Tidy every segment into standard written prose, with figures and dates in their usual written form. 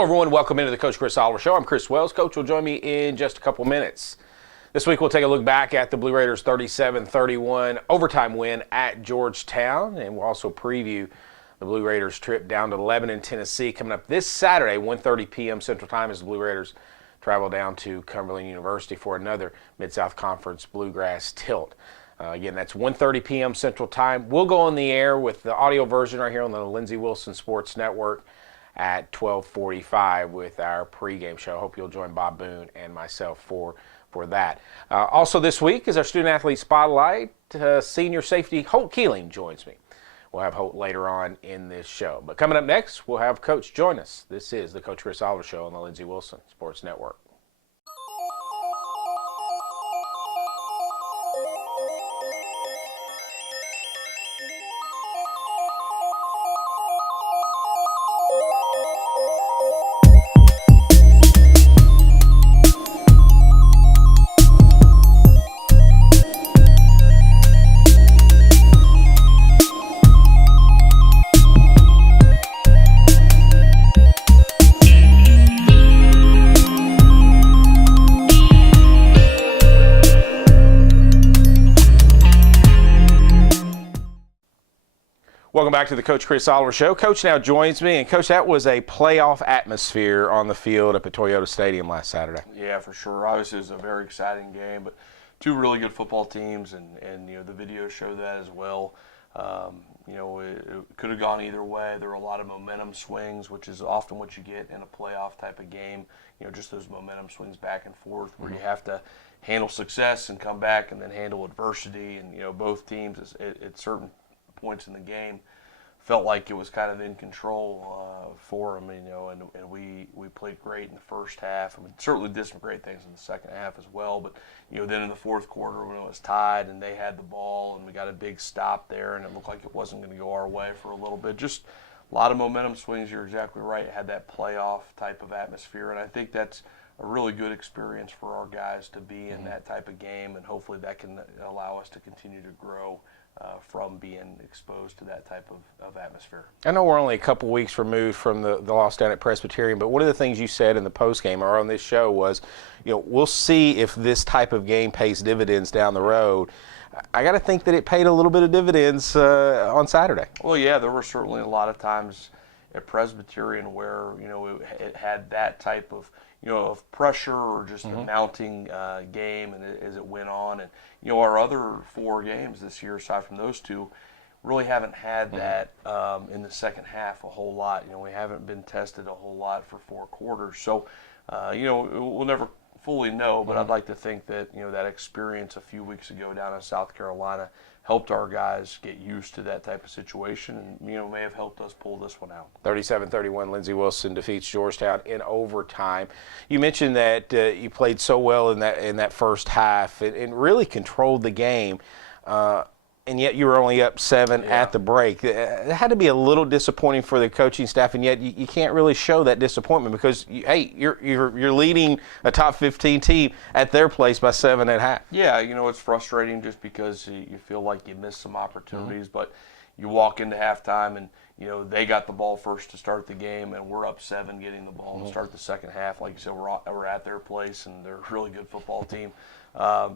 Hello, everyone. Welcome into the Coach Chris Oliver Show. I'm Chris Wells. Coach will join me in just a couple minutes. This week, we'll take a look back at the Blue Raiders' 37-31 overtime win at Georgetown, and we'll also preview the Blue Raiders' trip down to Lebanon, Tennessee, coming up this Saturday, 1:30 p.m. Central Time, as the Blue Raiders travel down to Cumberland University for another Mid-South Conference Bluegrass tilt. Again, that's 1:30 p.m. Central Time. We'll go on the air with the audio version right here on the Lindsey Wilson Sports Network at 12:45 with our pregame show. Hope you'll join Bob Boone and myself for that. Also this week is our Student Athlete Spotlight. Senior safety Holt Keeling joins me. We'll have Holt later on in this show. But coming up next, we'll have Coach join us. This is the Coach Chris Oliver Show on the Lindsey Wilson Sports Network. Welcome back to the Coach Chris Oliver Show. Coach now joins me, and Coach, that was a playoff atmosphere on the field up at Toyota Stadium last Saturday. Yeah, for sure. Obviously, it was a very exciting game, but two really good football teams, and you know the videos show that as well. It could have gone either way. There were a lot of momentum swings, which is often what you get in a playoff type of game. You know, just those momentum swings back and forth, where you have to handle success and come back, and then handle adversity. And you know, both teams at certain points in the game felt like it was kind of in control for them, you know, and we played great in the first half. I mean, certainly did some great things in the second half as well, but you know, then in the fourth quarter when it was tied and they had the ball and we got a big stop there and it looked like it wasn't going to go our way for a little bit. Just a lot of momentum swings. You're exactly right. It had that playoff type of atmosphere, and I think that's a really good experience for our guys to be in that type of game, and hopefully that can allow us to continue to grow from being exposed to that type of atmosphere. I know we're only a couple weeks removed from the loss down at Presbyterian, but one of the things you said in the postgame or on this show was, you know, we'll see if this type of game pays dividends down the road. I got to think that it paid a little bit of dividends on Saturday. Well, yeah, there were certainly a lot of times at Presbyterian where, you know, it had that type of, you know, of pressure or just a mounting game, and as it went on. And you know, our other four games this year, aside from those two, really haven't had that in the second half a whole lot. You know, we haven't been tested a whole lot for four quarters. So, you know, we'll never fully know, but I'd like to think that, you know, that experience a few weeks ago down in South Carolina helped our guys get used to that type of situation, and you know, may have helped us pull this one out. 37-31, Lindsey Wilson defeats Georgetown in overtime. You mentioned that you played so well in that first half and really controlled the game, and yet you were only up 7 at the break. It had to be a little disappointing for the coaching staff, and yet you can't really show that disappointment because you're leading a top 15 team at their place by 7 at half. Yeah, you know, it's frustrating just because you feel like you missed some opportunities, but you walk into halftime and, you know, they got the ball first to start the game, and we're up 7 getting the ball to start the second half. Like you said, we're at their place, and they're a really good football team.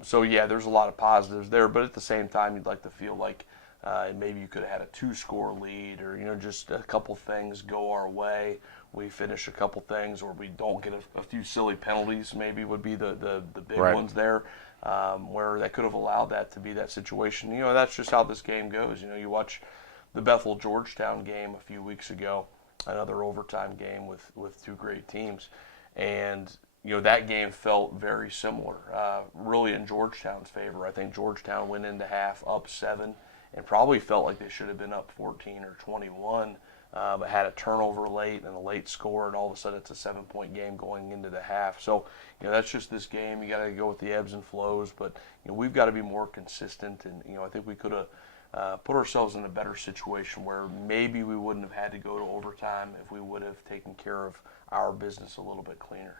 So, yeah, there's a lot of positives there, but at the same time, you'd like to feel like maybe you could have had a 2-score lead, or, you know, just a couple things go our way. We finish a couple things, or we don't get a few silly penalties, maybe would be the big ones there, where that could have allowed that to be that situation. You know, that's just how this game goes. You know, you watch the Bethel-Georgetown game a few weeks ago, another overtime game with two great teams, and you know, that game felt very similar, really in Georgetown's favor. I think Georgetown went into half up 7 and probably felt like they should have been up 14 or 21, but had a turnover late and a late score, and all of a sudden it's a 7-point game going into the half. So, you know, that's just this game. You got to go with the ebbs and flows, but, you know, we've got to be more consistent, and, you know, I think we could have put ourselves in a better situation where maybe we wouldn't have had to go to overtime if we would have taken care of our business a little bit cleaner.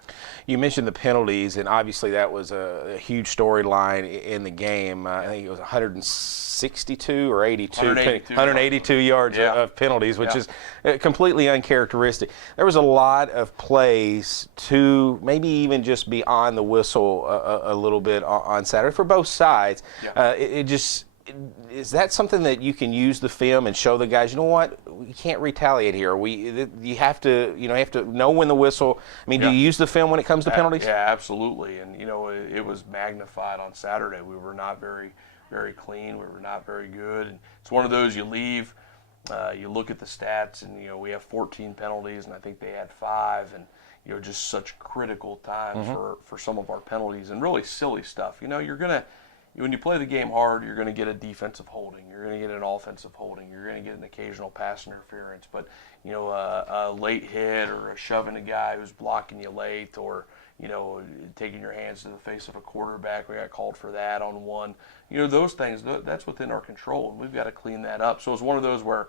You mentioned the penalties, and obviously that was a huge storyline in the game. I think it was 162 or 182 yards of penalties, which is completely uncharacteristic. There was a lot of plays to maybe even just beyond the whistle a little bit on Saturday for both sides. Is that something that you can use the film and show the guys, you know what, we can't retaliate here? You have to know when the whistle. I mean, do you use the film when it comes to penalties? Yeah, absolutely. And it was magnified on Saturday. We were not very, very clean. We were not very good. And it's one of those you leave, you look at the stats, and we have 14 penalties, and I think they had 5, and just such critical times for some of our penalties and really silly stuff. When you play the game hard, you're going to get a defensive holding. You're going to get an offensive holding. You're going to get an occasional pass interference. But, a late hit or a shoving a guy who's blocking you late or, taking your hands to the face of a quarterback, we got called for that on one. Those things, that's within our control, and we've got to clean that up. So it's one of those where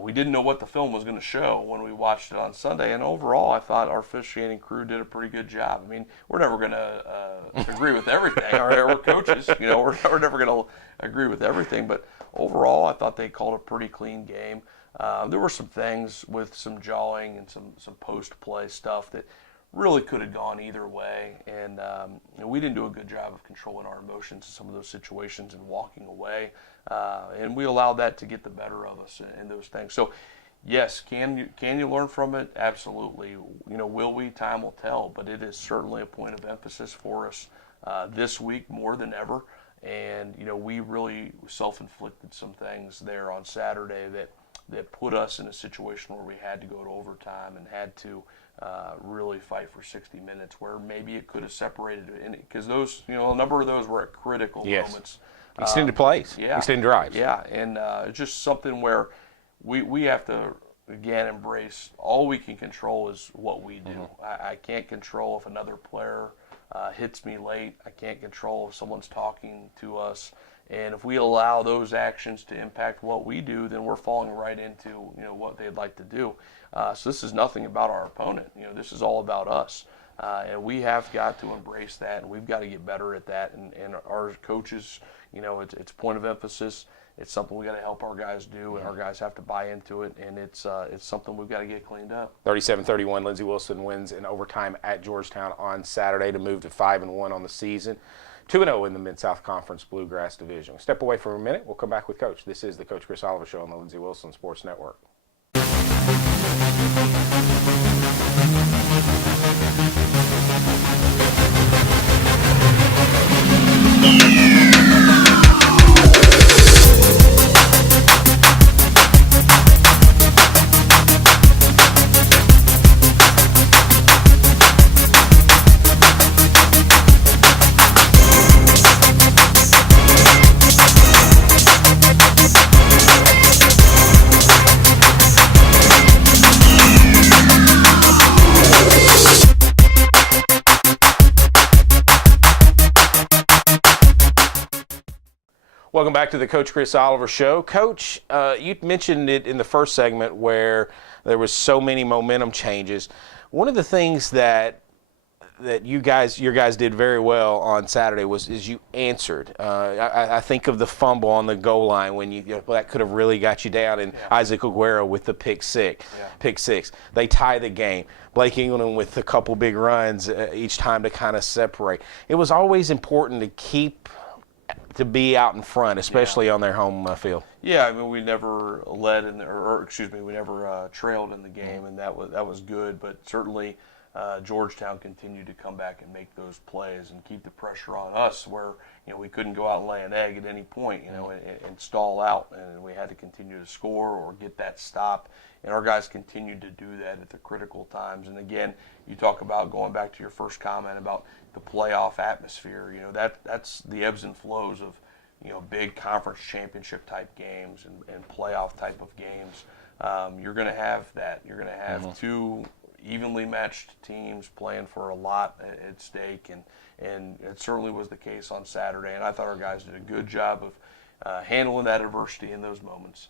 we didn't know what the film was going to show when we watched it on Sunday, and overall I thought our officiating crew did a pretty good job. I mean, we're never going to agree with everything. We're coaches, we're never going to agree with everything, but overall I thought they called a pretty clean game. There were some things with some jawing and some post-play stuff that really could have gone either way, and we didn't do a good job of controlling our emotions in some of those situations and walking away, and we allowed that to get the better of us in those things. So, yes, can you learn from it? Absolutely. Will we? Time will tell, but it is certainly a point of emphasis for us this week more than ever, and we really self-inflicted some things there on Saturday that put us in a situation where we had to go to overtime and had to really fight for 60 minutes, where maybe it could have separated it, because those, a number of those were at critical moments. Extended plays, extended drives. Yeah, and it's just something where we have to, again, embrace all we can control is what we do. I can't control if another player hits me late. I can't control if someone's talking to us. And if we allow those actions to impact what we do, then we're falling right into what they'd like to do. So this is nothing about our opponent. This is all about us, and we have got to embrace that, and we've got to get better at that. And our coaches, it's a point of emphasis. It's something we got to help our guys do, and our guys have to buy into it. And it's something we've got to get cleaned up. 37-31, Lindsey Wilson wins in overtime at Georgetown on Saturday to move to 5-1 on the season. 2-0 in the Mid-South Conference Bluegrass Division. We'll step away for a minute. We'll come back with Coach. This is the Coach Chris Oliver Show on the Lindsey Wilson Sports Network. Welcome back to the Coach Chris Oliver Show. Coach, you mentioned it in the first segment where there was so many momentum changes. One of the things that your guys did very well on Saturday is you answered. I think of the fumble on the goal line when that could have really got you down, and Isaac Aguero with the pick six. They tie the game. Blake England with a couple big runs each time to kind of separate. It was always important to be out in front, especially on their home field. Yeah, I mean, we never led we never trailed in the game, and that was good. But certainly, Georgetown continued to come back and make those plays and keep the pressure on us, where we couldn't go out and lay an egg at any point, and stall out, and we had to continue to score or get that stop. And our guys continued to do that at the critical times. And again, you talk about going back to your first comment about the playoff atmosphere. That's the ebbs and flows of big conference championship type games and playoff type of games. You're going to have that. You're going to have two evenly matched teams playing for a lot at stake, and it certainly was the case on Saturday. And I thought our guys did a good job handling that adversity in those moments.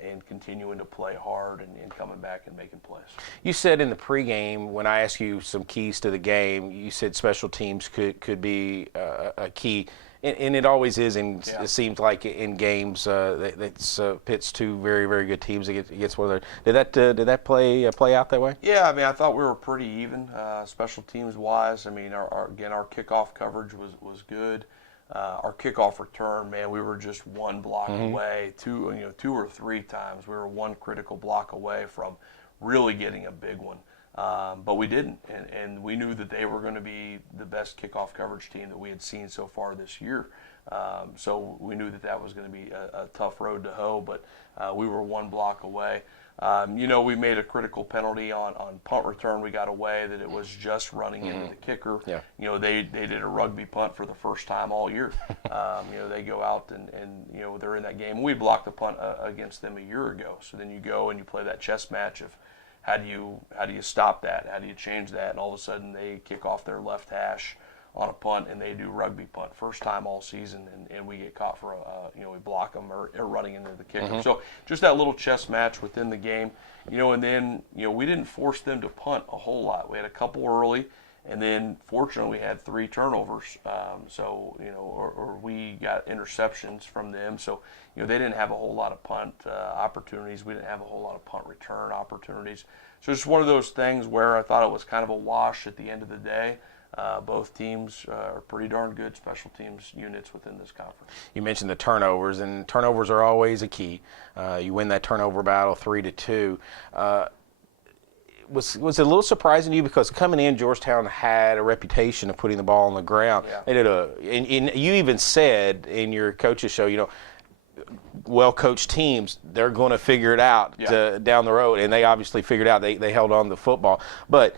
And continuing to play hard and coming back and making plays. You said in the pregame, when I asked you some keys to the game, you said special teams could be a key, and it always is. And it seems like in games that's pits two very, very good teams against one another. Did that play out that way? Yeah, I mean, I thought we were pretty even, special teams wise. I mean, our kickoff coverage was good. Our kickoff return, man, we were just one block away. Two or three times we were one critical block away from really getting a big one, but we didn't. And we knew that they were going to be the best kickoff coverage team that we had seen so far this year. So we knew that was going to be a tough road to hoe, but we were one block away. We made a critical penalty on punt return. We got away that it was just running into the kicker. Yeah. They did a rugby punt for the first time all year. They go out and they're in that game. We blocked the punt against them a year ago. So then you go and you play that chess match of how do you stop that? How do you change that? And all of a sudden they kick off their left hash on a punt, and they do rugby punt, first time all season, and we get caught for we block them or running into the kicker. So just that little chess match within the game, and then we didn't force them to punt a whole lot. We had a couple early, and then fortunately we had 3 turnovers. Or we got interceptions from them. So they didn't have a whole lot of punt opportunities. We didn't have a whole lot of punt return opportunities. So it's one of those things where I thought it was kind of a wash at the end of the day. Both teams are pretty darn good special teams units within this conference. You mentioned the turnovers, and turnovers are always a key. You win that turnover battle 3-2. Was it a little surprising to you, because coming in, Georgetown had a reputation of putting the ball on the ground? Yeah. They did and you even said in your coaches show, well-coached teams, they're going to figure it out down the road, and they obviously figured out. They held on to the football, but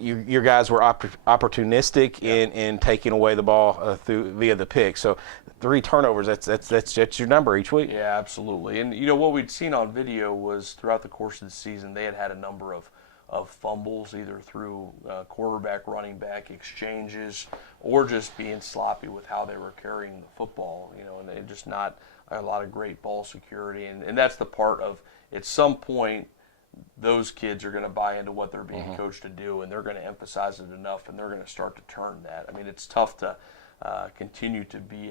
your guys were opportunistic in taking away the ball via the pick. So 3 turnovers, that's your number each week. Yeah, absolutely. And what we'd seen on video was throughout the course of the season, they had a number of fumbles, either through quarterback, running back exchanges, or just being sloppy with how they were carrying the football, and just not a lot of great ball security. And that's the part of, at some point, those kids are going to buy into what they're being coached to do, and they're going to emphasize it enough, and they're going to start to turn that. I mean, it's tough to continue to be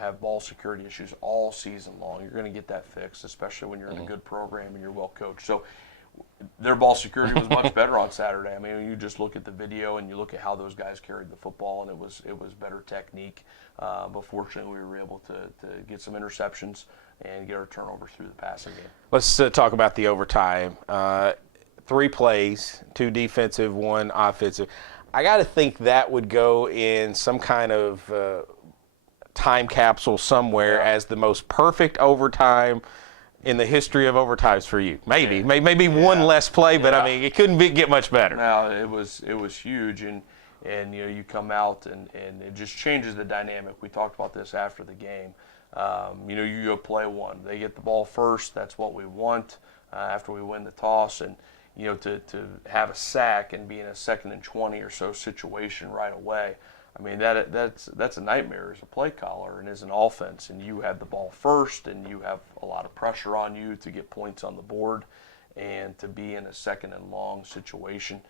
have ball security issues all season long. You're going to get that fixed, especially when you're in a good program and you're well coached. So their ball security was much better on Saturday. I mean, you just look at the video and you look at how those guys carried the football, and it was better technique. But fortunately, we were able to get some interceptions and get our turnovers through the passing game. Let's talk about the overtime. 3 plays, 2 defensive, 1 offensive. I got to think that would go in some kind of time capsule somewhere as the most perfect overtime in the history of overtimes for you. Maybe one less play, but I mean, it couldn't get much better. No, it was huge, and you come out and it just changes the dynamic. We talked about this after the game. You go play 1. They get the ball first. That's what we want after we win the toss. And, to have a sack and be in a 2nd and 20 or so situation right away, I mean, that's a nightmare as a play caller and as an offense. And you have the ball first, and you have a lot of pressure on you to get points on the board, and to be in a 2nd and long situation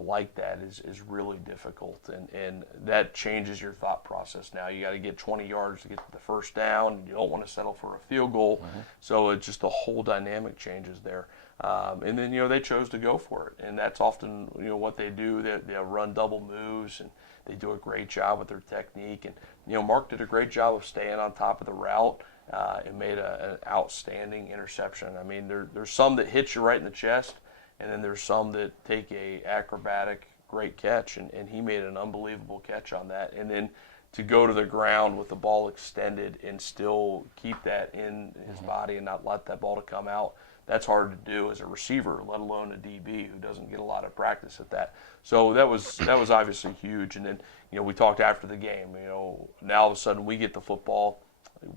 like that is really difficult, and that changes your thought process. Now you got to get 20 yards to get to the first down. You don't want to settle for a field goal, so it's just the whole dynamic changes there. And then they chose to go for it, and that's often what they do. They run double moves, and they do a great job with their technique. And Mark did a great job of staying on top of the route and made an outstanding interception. I mean, there's some that hit you right in the chest, and then there's some that take a acrobatic great catch, and he made an unbelievable catch on that. And then to go to the ground with the ball extended and still keep that in his body and not let that ball to come out, that's hard to do as a receiver, let alone a DB who doesn't get a lot of practice at that. So that was obviously huge. And then we talked after the game. Now all of a sudden we get the football.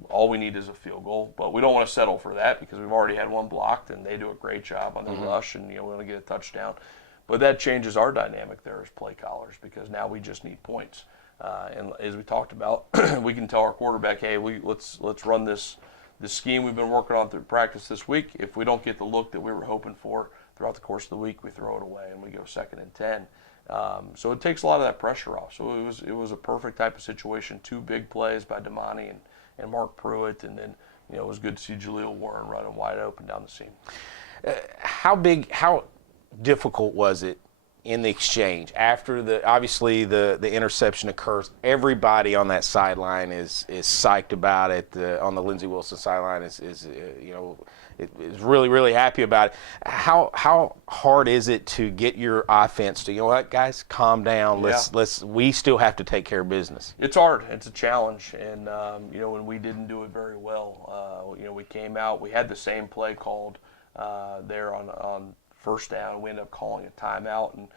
All we need is a field goal, but we don't want to settle for that because we've already had 1 blocked, and they do a great job on the rush, and we want to get a touchdown. But that changes our dynamic there as play callers, because now we just need points. And as we talked about, we can tell our quarterback, hey, let's run this scheme we've been working on through practice this week. If we don't get the look that we were hoping for throughout the course of the week, we throw it away and we go 2nd and 10. So it takes a lot of that pressure off. So it was a perfect type of situation. 2 big plays by Damani and Mark Pruitt, and then it was good to see Jaleel Warren running wide open down the seam. How difficult was it in the exchange after the interception occurs? Everybody on that sideline is psyched about it. On the Lindsey Wilson sideline is really, really happy about it. How hard is it to get your offense to, what, guys, calm down. We still have to take care of business. It's hard. It's a challenge. And, when we didn't do it very well, we came out, we had the same play called there on first down. We ended up calling a timeout, and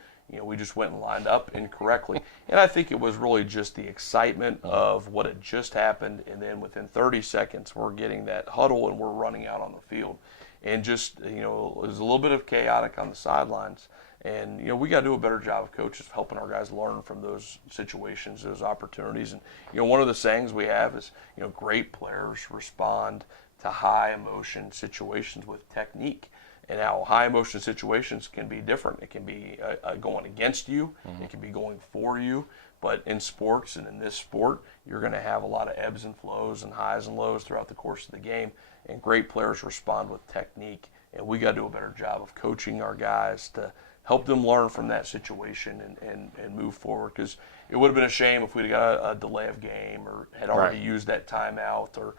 we just went and lined up incorrectly. And I think it was really just the excitement of what had just happened, and then within 30 seconds we're getting that huddle and we're running out on the field. And just, it was a little bit of chaotic on the sidelines. And, we got to do a better job of coaches helping our guys learn from those situations, those opportunities. And, one of the sayings we have is, great players respond to high emotion situations with technique. And how high emotion situations can be different. It can be going against you. It can be going for you. But in sports and in this sport, you're going to have a lot of ebbs and flows and highs and lows throughout the course of the game. And great players respond with technique. And we got to do a better job of coaching our guys to help them learn from that situation and move forward. Because it would have been a shame if we'd got a delay of game or had already used that timeout or,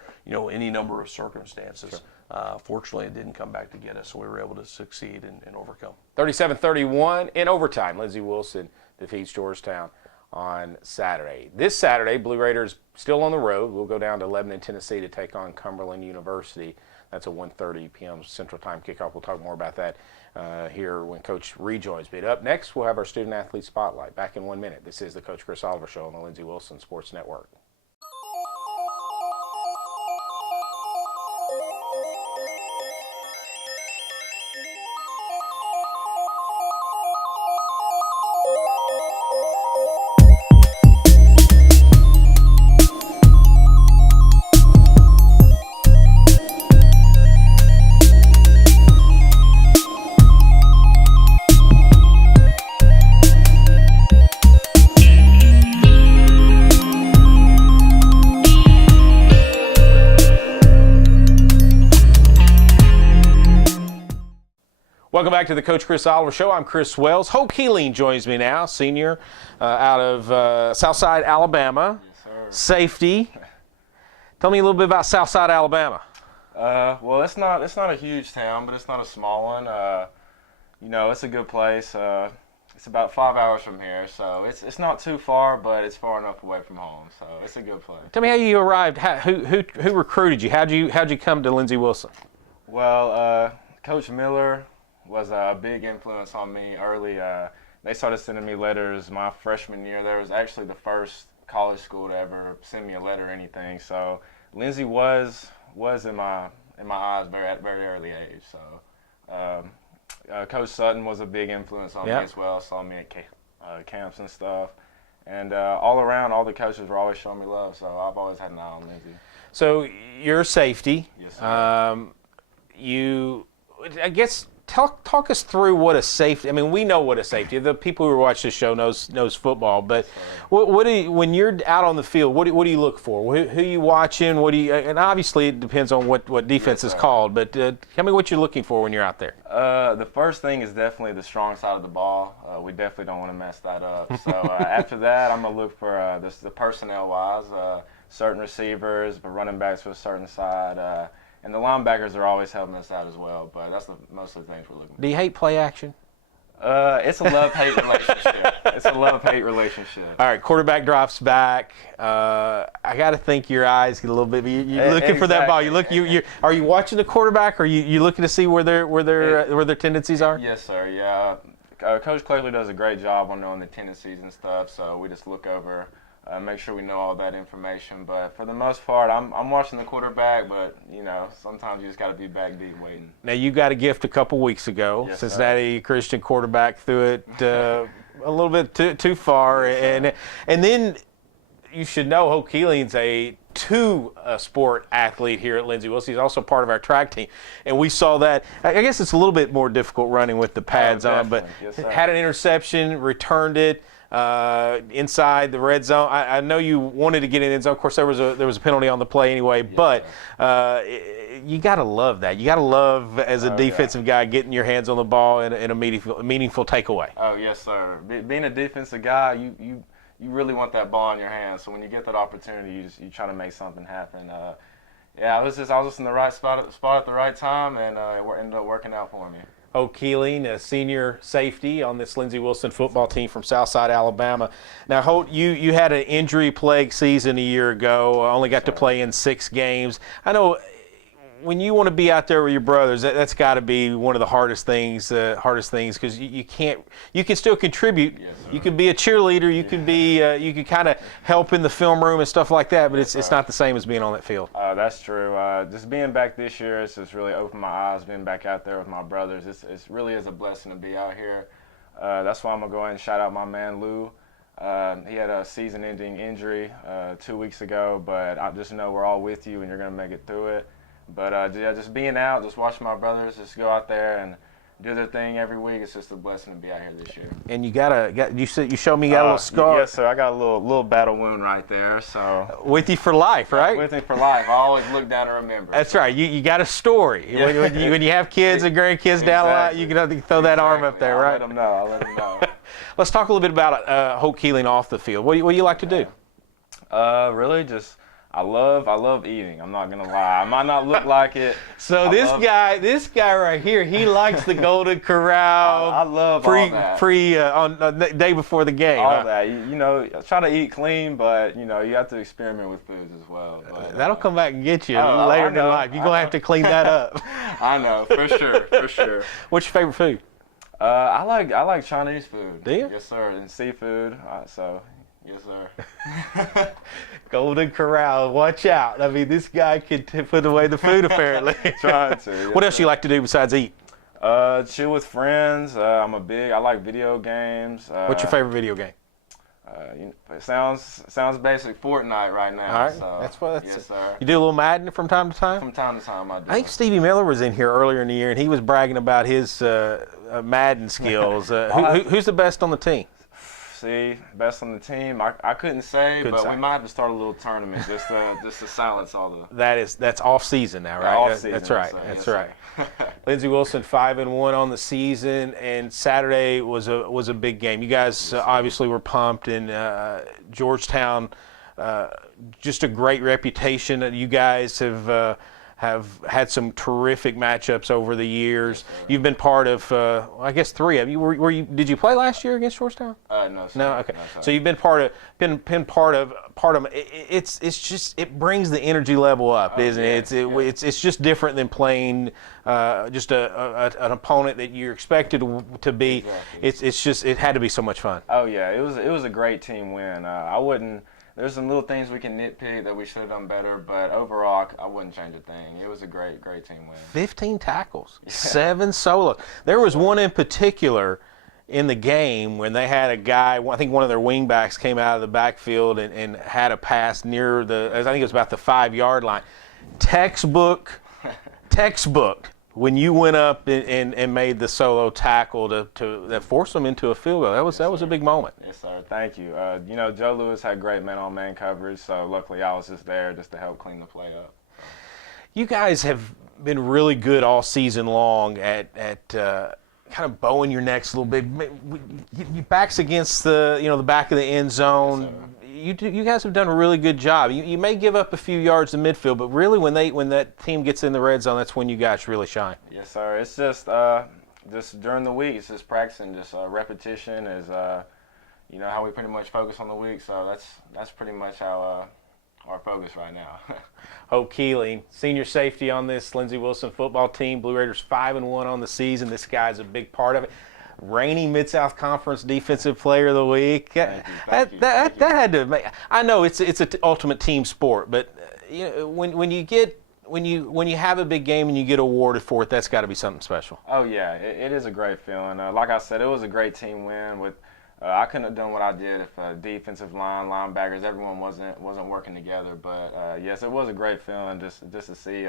any number of circumstances. Sure. Fortunately, it didn't come back to get us, so we were able to succeed and overcome. 37-31 in overtime. Lindsey Wilson defeats Georgetown on Saturday. This Saturday, Blue Raiders still on the road. We'll go down to Lebanon, Tennessee to take on Cumberland University. That's a 1:30 p.m. Central Time kickoff. We'll talk more about that here when Coach rejoins me. Up next, we'll have our Student Athlete Spotlight. Back in 1 minute. This is the Coach Chris Oliver Show on the Lindsey Wilson Sports Network. Welcome back to the Coach Chris Oliver Show. I'm Chris Wells. Hope Keeling joins me now, senior out of Southside, Alabama. Yes, sir. Safety. Tell me a little bit about Southside, Alabama. Well, it's not a huge town, but it's not a small one. It's a good place. It's about 5 hours from here, so it's not too far, but it's far enough away from home, so it's a good place. Tell me how you arrived. Who recruited you? How'd you come to Lindsey Wilson? Well, Coach Miller was a big influence on me early. They started sending me letters my freshman year. There was actually the first college school to ever send me a letter or anything. So Lindsey was in my eyes at a very early age. So Coach Sutton was a big influence on me as well. Saw me at camps and stuff. And all around, all the coaches were always showing me love. So I've always had an eye on Lindsey. So you're a safety. Yes, sir. I guess talk us through what a safety. I mean, we know what a safety. The people who watch this show knows football, but when you're out on the field, what do you look for? Who you watching? And obviously it depends on what defense is called. But tell me what you're looking for when you're out there. The first thing is definitely the strong side of the ball. We definitely don't want to mess that up. So after that, I'm gonna look for the personnel wise, certain receivers, but running backs for a certain side. And the linebackers are always helping us out as well, but that's most of the things we're looking for. Do you hate play action? It's a love-hate relationship. It's a love-hate relationship. All right, quarterback drops back. I got to think your eyes get a little bit. You're looking for that ball. Are you watching the quarterback? Or are you looking to see where their tendencies are? Yes, sir. Yeah, Coach Clayton does a great job on knowing the tendencies and stuff. So we just look over. Make sure we know all that information, but for the most part, I'm watching the quarterback. But sometimes you just got to be back deep waiting. Now you got a gift a couple weeks ago. Yes, Cincinnati Christian quarterback threw it a little bit too far, yes, and then you should know Hope Keeling's a two-sport athlete here at Lindsey Wilson. He's also part of our track team. And we saw that. I guess it's a little bit more difficult running with the pads on, but Yes, sir. had an interception, returned it inside the red zone. I know you wanted to get in the end zone. Of course, there was a penalty on the play anyway, but you got to love that. You got to love, as a defensive guy, getting your hands on the ball in a meaningful takeaway. Oh, yes, sir. Being a defensive guy, you really want that ball in your hands. So when you get that opportunity, you try to make something happen. I was just in the right spot at the right time, and it ended up working out for me. Hope Keeling, a senior safety on this Lindsey Wilson football team from Southside, Alabama. Now, Holt, you had an injury-plagued season a year ago. Only got to play in 6 games. I know when you want to be out there with your brothers, that's got to be one of the hardest things because you can still contribute. Yes, you can be a cheerleader. You can be you can kind of help in the film room and stuff like that. But it's not the same as being on that field. That's true. Just being back this year, it's just really opened my eyes. Being back out there with my brothers, it really is a blessing to be out here. That's why I'm gonna go ahead and shout out my man Lou. He had a season-ending injury 2 weeks ago, but I just know we're all with you and you're gonna make it through it. But just being out, just watching my brothers just go out there and do their thing every week, it's just a blessing to be out here this year. And you showed me you got a little scar. Yes, sir. I got a little battle wound right there. So With you for life, right? with me for life. I always look down and remember. That's right. You got a story. Yeah. When you have kids and grandkids down a lot, you can throw that arm up there, right? I'll let them know. Let's talk a little bit about Hope Keeling off the field. What do you like to do? Really just. I love eating. I'm not gonna lie. I might not look like it. So this guy right here, he likes the Golden Corral. I love all that. On the day before the game. All that. You know, I try to eat clean, but you know, you have to experiment with foods as well. But, That'll come back and get you I later in know, life. You're gonna have to clean that up. I know, for sure. What's your favorite food? I like Chinese food. Do you? Yes, sir. And seafood. So. Yes, sir. Golden Corral, watch out. I mean, this guy could put away the food, apparently. Trying to. Yes, What else you like to do besides eat? Chill with friends. I like video games. What's your favorite video game? It sounds basic. Fortnite right now. All right, So, yes, sir. You do a little Madden from time to time? From time to time, I do. I think Stevie Miller was in here earlier in the year, and he was bragging about his Madden skills. Who's the best on the team? See, best on the team. I couldn't say, but we might have to start a little tournament just to silence all the. That's off season now, right? Off season. That's right. Yes, That's sir. right. Lindsey Wilson 5-1 on the season, and Saturday was a big game. You guys obviously were pumped, and Georgetown, just a great reputation. You guys have had some terrific matchups over the years. You've been part of, I guess, 3 of you. Did you play last year against Georgetown? No, sir. No, okay. No, sir. So you've been part of. It's just, it brings the energy level up, isn't it? It's just different than playing just an opponent that you're expected to be. Exactly. It had to be so much fun. Oh yeah, it was a great team win. There's some little things we can nitpick that we should have done better, but overall, I wouldn't change a thing. It was a great team win. 15 tackles, 7 solos. There was one in particular in the game when they had a guy, I think one of their wingbacks came out of the backfield and had a pass near I think it was about the 5-yard line. Textbook, when you went up and made the solo tackle that forced them into a field goal. That was a big moment. Yes, sir. Thank you. Joe Lewis had great man-on-man coverage, so luckily I was just there just to help clean the play up. You guys have been really good all season long at kind of bowing your necks a little bit. Your back's against the back of the end zone. Yes, you guys have done a really good job. You may give up a few yards in midfield, but really when that team gets in the red zone, that's when you guys really shine. Yes, sir. It's just during the week, it's just practicing, just repetition is how we pretty much focus on the week. So that's pretty much how our focus right now. Hope Keeling, senior safety on this Lindsey Wilson football team. Blue Raiders 5-1 on the season. This guy's a big part of it. Reigning Mid-South Conference Defensive Player of the Week. That had to make. I know it's an ultimate team sport, but when you have a big game and you get awarded for it, that's got to be something special. Oh yeah, it is a great feeling. Like I said, it was a great team win with I couldn't have done what I did if defensive line, linebackers, everyone wasn't working together. But yes, it was a great feeling just to see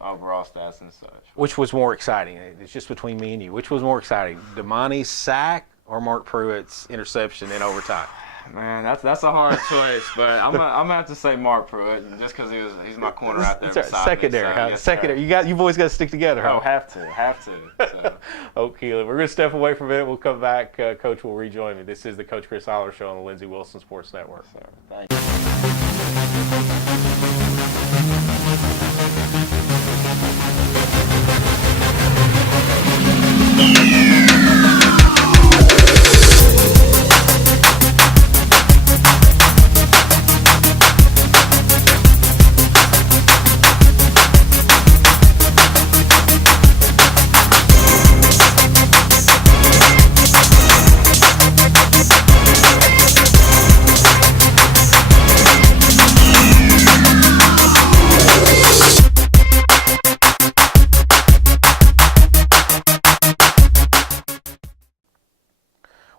overall stats and such. Which was more exciting? It's just between me and you. Which was more exciting, Damani's sack or Mark Pruitt's interception in overtime? Man, that's a hard choice, but I'm gonna have to say Mark Pruitt just because he's my corner out there. Beside Secondary, me, so, huh? yes, Secondary. sir. You've always got to stick together, huh? Oh, have to. So. Oak Keeling. We're going to step away for a minute. We'll come back. Coach will rejoin me. This is the Coach Chris Aller Show on the Lindsey Wilson Sports Network. So, thank you.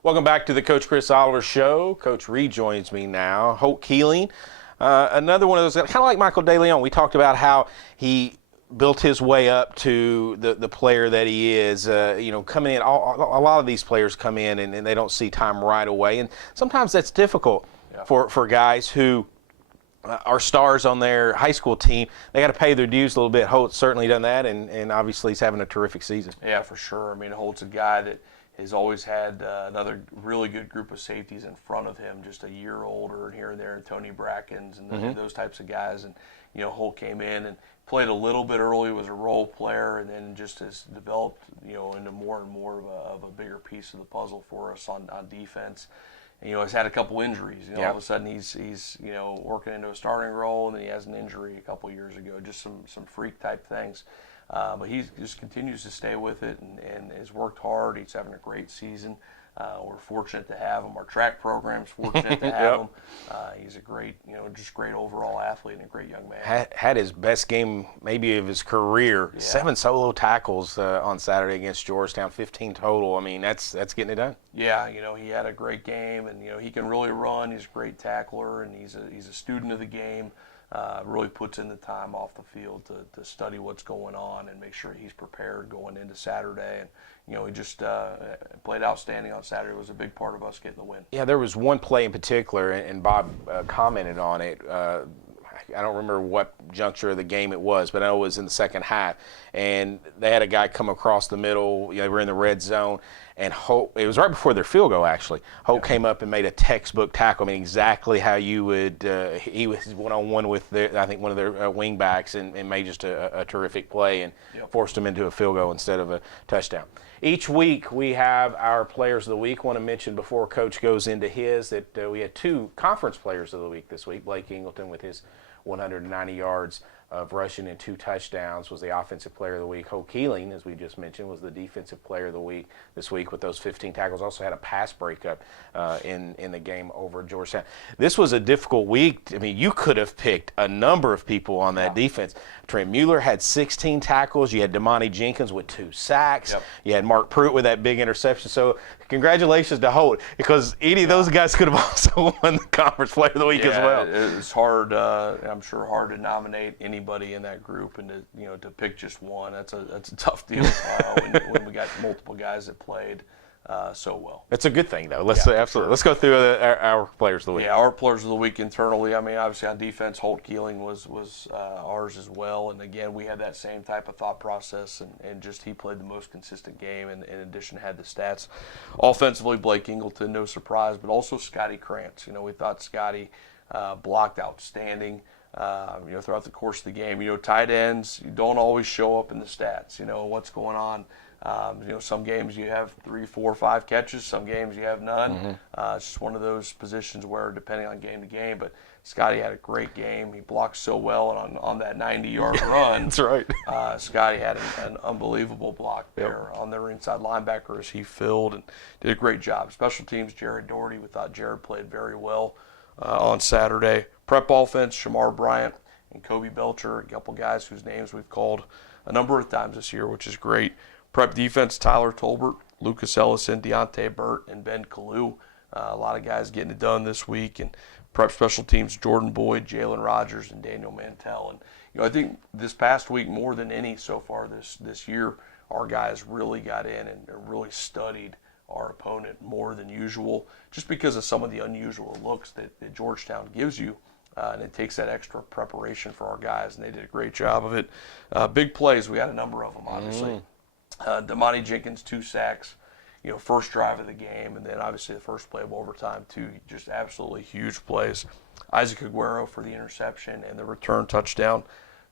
Welcome back to the Coach Chris Aller Show. Coach rejoins me now. Holt Keeling, another one of those, kind of like Michael DeLeon. We talked about how he built his way up to the player that he is. Coming in, a lot of these players come in and they don't see time right away. And sometimes that's difficult for guys who are stars on their high school team. They got to pay their dues a little bit. Holt's certainly done that, and obviously he's having a terrific season. Yeah, for sure. I mean, Holt's a guy that has always had another really good group of safeties in front of him, just a year older and here and there, and Tony Brackens and those types of guys. And, Holt came in and played a little bit early, was a role player, and then just has developed, into more and more of a bigger piece of the puzzle for us on defense. And, has had a couple injuries. All of a sudden he's working into a starting role, and then he has an injury a couple years ago, just some freak type things. But he just continues to stay with it and has worked hard. He's having a great season. We're fortunate to have him. Our track program's fortunate to have him. He's a great, just great overall athlete and a great young man. Had his best game maybe of his career. Yeah. 7 solo tackles on Saturday against Georgetown, 15 total. I mean, that's getting it done. Yeah, he had a great game, and he can really run. He's a great tackler, and he's a student of the game. Really puts in the time off the field to study what's going on and make sure he's prepared going into Saturday. And, he just played outstanding on Saturday. It was a big part of us getting the win. Yeah, there was one play in particular, and Bob commented on it. I don't remember what juncture of the game it was, but I know it was in the second half. And they had a guy come across the middle. They were in the red zone. And Holt, it was right before their field goal, actually. Holt came up and made a textbook tackle. I mean, exactly how you would. He was one-on-one with one of their wing backs and made just a terrific play and forced them into a field goal instead of a touchdown. Each week we have our Players of the Week. I want to mention before Coach goes into his that we had 2 conference Players of the Week this week. Blake Ingleton with his 190 yards of rushing and 2 touchdowns was the Offensive Player of the Week. Holt Keeling, as we just mentioned, was the Defensive Player of the Week this week with those 15 tackles. Also had a pass breakup in the game over Georgetown. This was a difficult week. I mean, you could have picked a number of people on that defense. Trent Mueller had 16 tackles. You had Damani Jenkins with 2 sacks. You had Mark Pruitt with that big interception. So congratulations to Holt, because any of those guys could have also won the Conference Player of the Week as well. It's hard. I'm sure hard to nominate anybody in that group and to pick just one. That's a tough deal when we got multiple guys that played so well. It's a good thing, though. Absolutely. Sure. Let's go through our Players of the Week. Yeah, our Players of the Week internally. I mean, obviously on defense, Holt Keeling was ours as well. And again, we had that same type of thought process, and just he played the most consistent game, and in addition had the stats. Offensively, Blake Ingleton, no surprise, but also Scotty Krantz. We thought Scotty blocked outstanding. Throughout the course of the game. Tight ends, you don't always show up in the stats. What's going on. Some games you have 3, 4, 5 catches. Some games you have none. It's just one of those positions where, depending on game to game, but Scotty had a great game. He blocked so well on that 90-yard run. That's right. Scotty had an unbelievable block there on their inside linebacker as he filled and did a great job. Special teams, Jared Doherty. We thought Jared played very well on Saturday. Prep offense, Shamar Bryant and Kobe Belcher, a couple guys whose names we've called a number of times this year, which is great. Prep defense, Tyler Tolbert Lucas Ellison, Deontay Burt, and Ben Kalu. A lot of guys getting it done this week. And prep special teams, Jordan Boyd, Jalen Rogers, and Daniel Mantell. And I think this past week, more than any so far this year, our guys really got in and really studied our opponent more than usual, just because of some of the unusual looks that Georgetown gives you. And it takes that extra preparation for our guys, and they did a great job of it. Big plays, we had a number of them, obviously. Damani Jenkins, 2 sacks, first drive of the game, and then obviously the first play of overtime, 2 just absolutely huge plays. Isaac Aguero for the interception and the return touchdown.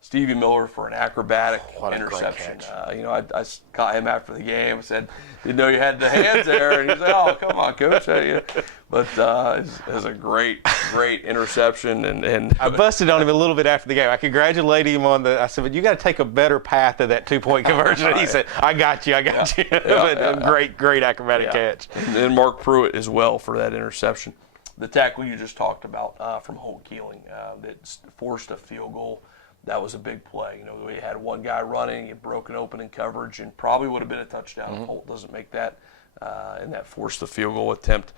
Stevie Miller for an acrobatic interception. I caught him after the game. I said, "Didn't know you had the hands there." And he said, "Oh, come on, coach." But it was a great interception. And I busted on him a little bit after the game. I congratulated him on I said, "But you got to take a better path of that 2-point conversion." And he said, "I got you. Great acrobatic catch." And Mark Pruitt as well for that interception. The tackle you just talked about from Holt Keeling that forced a field goal. That was a big play. We had one guy running, it broken open in coverage, and probably would have been a touchdown if Holt doesn't make that, and that forced the field goal attempt.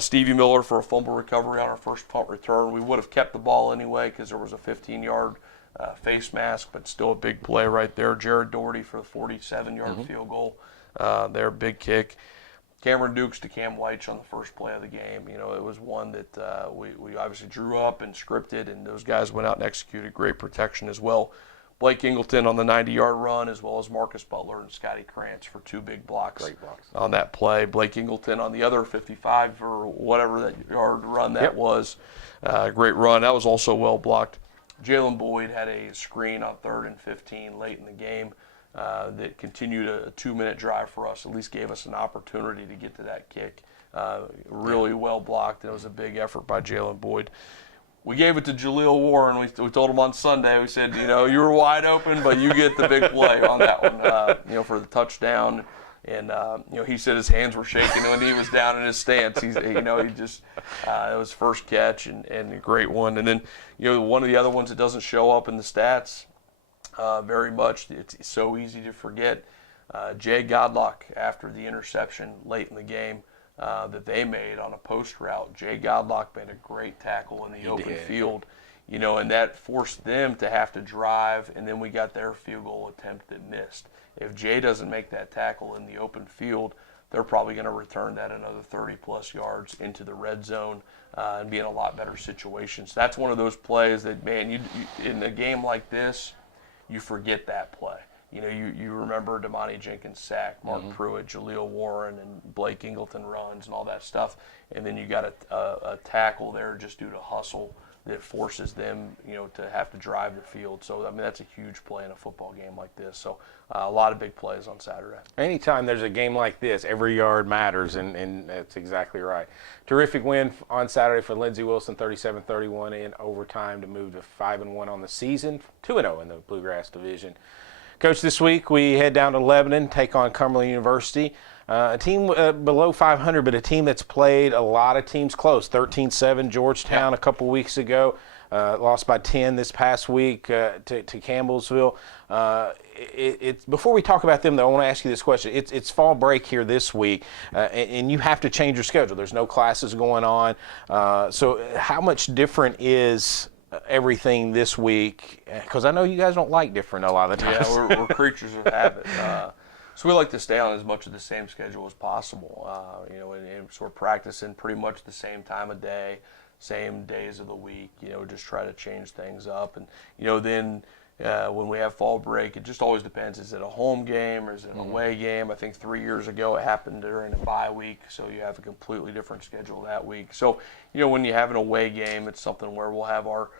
Stevie Miller for a fumble recovery on our first punt return. We would have kept the ball anyway because there was a 15-yard face mask, but still a big play right there. Jared Doherty for the 47-yard field goal. Their big kick. Cameron Dukes to Cam White on the first play of the game. It was one that we obviously drew up and scripted, and those guys went out and executed great protection as well. Blake Ingleton on the 90-yard run, as well as Marcus Butler and Scotty Krantz for 2 big blocks. Great blocks on that play. Blake Ingleton on the other 55 or whatever that yard run that was. Great run. That was also well blocked. Jalen Boyd had a screen on 3rd and 15 late in the game. That continued a 2-minute drive for us, at least gave us an opportunity to get to that kick. Really well blocked, and it was a big effort by Jalen Boyd. We gave it to Jaleel Warren. We told him on Sunday, we said, you were wide open, but you get the big play on that one, for the touchdown. And, he said his hands were shaking when he was down in his stance. It was first catch and a great one. And then, one of the other ones that doesn't show up in the stats, very much. It's so easy to forget. Jay Godlock, after the interception late in the game that they made on a post route, Jay Godlock made a great tackle in the open field, and that forced them to have to drive, and then we got their field goal attempt that missed. If Jay doesn't make that tackle in the open field, they're probably going to return that another 30-plus yards into the red zone and be in a lot better situation. So that's one of those plays that, man, you in a game like this, you forget that play. You remember Damani Jenkins' sack, Mark Pruitt, Jaleel Warren, and Blake Ingleton runs and all that stuff. And then you got a tackle there just due to hustle that forces them, to have to drive the field. So, that's a huge play in a football game like this. So, a lot of big plays on Saturday. Anytime there's a game like this, every yard matters, and that's exactly right. Terrific win on Saturday for Lindsey Wilson, 37-31 in overtime to move to 5-1 on the season, 2-0 in the Bluegrass Division. Coach, this week we head down to Lebanon, take on Cumberland University. A team below 500, but a team that's played a lot of teams close. 13-7 Georgetown a couple weeks ago. Lost by 10 this past week to Campbellsville. Before we talk about them, though, I want to ask you this question. It's fall break here this week, and you have to change your schedule. There's no classes going on. So how much different is everything this week? Because I know you guys don't like different a lot of the time. Yeah, we're creatures of habit. So we like to stay on as much of the same schedule as possible. And so we're practicing pretty much the same time of day, same days of the week. Just try to change things up. And then when we have fall break, it just always depends. Is it a home game or is it an away game? I think 3 years ago it happened during a bye week, so you have a completely different schedule that week. So when you have an away game, it's something where we'll have our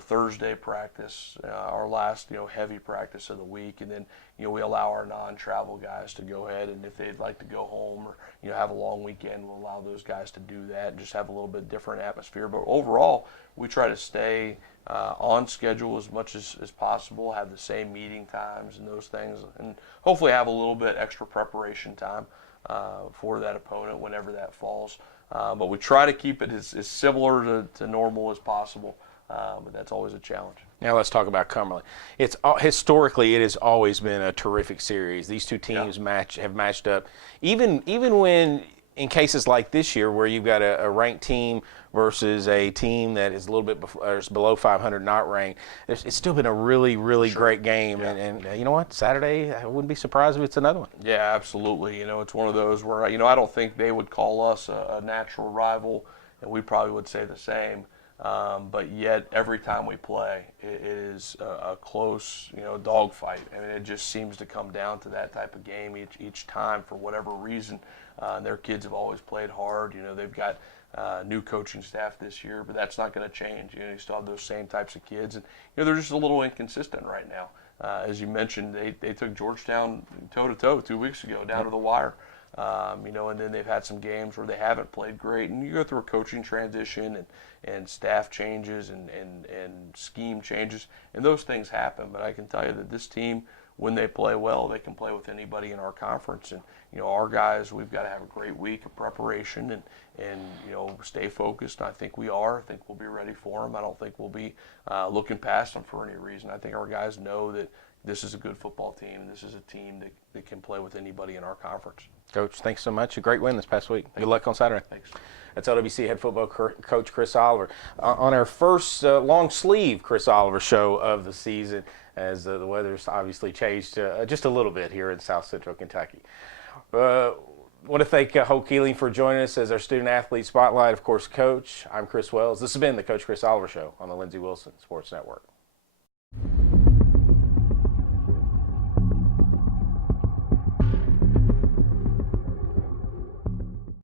Thursday practice, our last heavy practice of the week, and then we allow our non-travel guys to go ahead, and if they'd like to go home or have a long weekend, we'll allow those guys to do that and just have a little bit different atmosphere. But overall, we try to stay on schedule as much as possible, have the same meeting times and those things, and hopefully have a little bit extra preparation time for that opponent whenever that falls. But we try to keep it as similar to normal as possible. But that's always a challenge. Now let's talk about Cumberland. It's historically it has always been a terrific series. These two teams have matched up, even when in cases like this year where you've got a ranked team versus a team that is a little bit below 500, not ranked. It's still been a really great game, and you know what? Saturday, I wouldn't be surprised if it's another one. Yeah, absolutely. It's one of those where I don't think they would call us a natural rival, and we probably would say the same. But yet, every time we play, it is a close, dogfight. I mean, it just seems to come down to that type of game each time for whatever reason. Their kids have always played hard. They've got new coaching staff this year, but that's not going to change. You still have those same types of kids, and they're just a little inconsistent right now. As you mentioned, they took Georgetown toe-to-toe 2 weeks ago down to the wire. And then they've had some games where they haven't played great, and you go through a coaching transition and staff changes and scheme changes, and those things happen. But I can tell you that this team, when they play well, they can play with anybody in our conference. And our guys, we've got to have a great week of preparation and stay focused. I think we are. I think we'll be ready for them. I don't think we'll be looking past them for any reason. I think our guys know that this is a good football team, and this is a team that can play with anybody in our conference. Coach, thanks so much. A great win this past week. Good luck on Saturday. Thanks. That's LWC head football coach Chris Oliver. On our first long sleeve Chris Oliver show of the season, as the weather's obviously changed just a little bit here in South Central Kentucky. Want to thank Hope Keeling for joining us as our student athlete spotlight. Of course, Coach, I'm Chris Wells. This has been the Coach Chris Oliver Show on the Lindsey Wilson Sports Network.